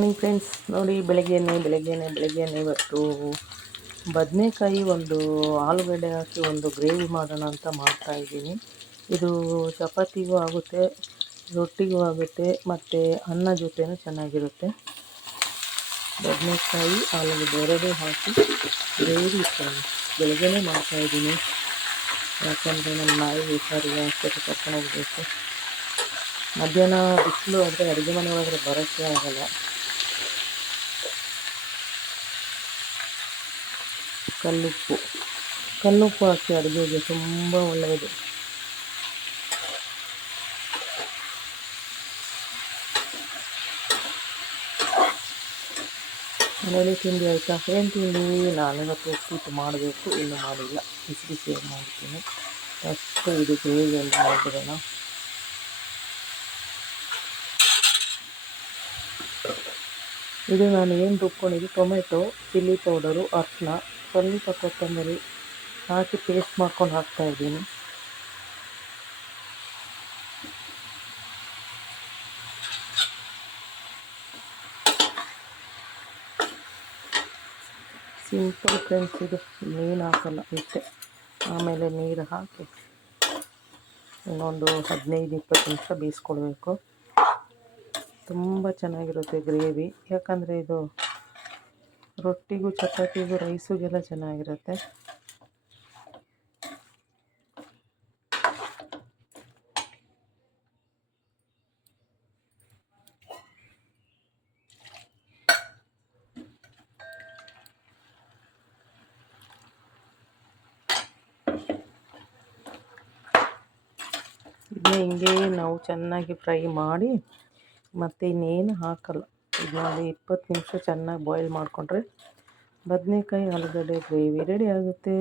Friends ನೋಡಿ, ಬೆಳಗ್ಗೆನೆ ಇವತ್ತು ಬದನೆಕಾಯಿ ಒಂದು ಆಲೂಗಡ್ಡೆ ಹಾಕಿ ಒಂದು ಗ್ರೇವಿ ಮಾಡೋಣ ಅಂತ ಮಾಡ್ತಾಯಿದ್ದೀನಿ. ಇದು ಚಪಾತಿಗೂ ಆಗುತ್ತೆ, ರೊಟ್ಟಿಗೂ ಆಗುತ್ತೆ, ಮತ್ತು ಅನ್ನ ಜೊತೆನೂ ಚೆನ್ನಾಗಿರುತ್ತೆ. ಬದನೆಕಾಯಿ ಆಲೂಗಡ್ಡೆ ಎರಡೂ ಹಾಕಿ ಗ್ರೇವಿ ಬೆಳಗ್ಗೆನೇ ಮಾಡ್ತಾಯಿದ್ದೀನಿ. ಯಾಕಂದರೆ ನಮ್ಮ ನಾಯಿ ಹುಷಾರಿಲ್ಲ, ಅಷ್ಟೊತ್ತು ಕರ್ಕೊಂಡು ಹೋಗಬೇಕು. ಮಧ್ಯಾಹ್ನ ಬಿಸಿಲು ಆದರೆ ಅಡುಗೆ ಮನೆ ಒಳಗಡೆ ಬರೋಕ್ಕೆ ಆಗಲ್ಲ. ಕಲ್ಲುಪ್ಪು ಹಾಕಿ ಅಡುಗೆಗೆ ತುಂಬ ಒಳ್ಳೆಯದು. ಮನೇಲಿ ತಿಂಡಿ ಆಯಿತಾ? ಏನು ತಿಂಡಿ? ನಾನಿವತ್ತು ಉಪ್ಪಿಟ್ಟು ಮಾಡಬೇಕು, ಇನ್ನೂ ಮಾಡಿಲ್ಲ. ಬಿಸಿ ಮಾಡ್ತೀನಿ. ಫಸ್ಟು ಇದು ಗ್ರೇವಿ ಎಲ್ಲ ಮಾಡಿಬಿಡೋಣ. ಇದು ನಾನು ಏನು ರುಬ್ಕೊಂಡಿದ್ದು, ಟೊಮೆಟೊ, ಚಿಲ್ಲಿ ಪೌಡರು, ಅರಿಶಿನ, ಸ್ವಲ್ಪ ಕೊತ್ತಂಬರಿ ಹಾಕಿ ಪೇಸ್ಟ್ ಮಾಡ್ಕೊಂಡು ಹಾಕ್ತಾಯಿದ್ದೀನಿ. ಸಿಂಪಲ್ ಫ್ರೆಂಡ್ಸ್, ಇದು ಏನು ಹಾಕಲ್ಲ, ಇಷ್ಟೇ. ಆಮೇಲೆ ನೀರು ಹಾಕಿ ಇನ್ನೊಂದು 15-20 ನಿಮಿಷ ಬೇಯಿಸ್ಕೊಳ್ಬೇಕು. ತುಂಬ ಚೆನ್ನಾಗಿರುತ್ತೆ ಗ್ರೇವಿ. ಯಾಕಂದರೆ ಇದು ರೊಟ್ಟಿಗೂ, ಚಪಾತಿಗೂ, ರೈಸಿಗೆಲ್ಲ ಚೆನ್ನಾಗಿರುತ್ತೆ. ಇದನ್ನ ಹಿಂಗೆ ನಾವು ಚೆನ್ನಾಗಿ ಫ್ರೈ ಮಾಡಿ ಮತ್ತು ಇನ್ನೇನು ಹಾಕಲ್ಲ. ಇದನ್ನ 20 ನಿಮಿಷ ಚೆನ್ನಾಗಿ ಬಾಯ್ಲ್ ಮಾಡಿಕೊಂಡ್ರೆ ಬದನೆಕಾಯಿ ಆಲೂಗಡ್ಡೆ ಗ್ರೇವಿ ರೆಡಿ ಆಗುತ್ತೆ.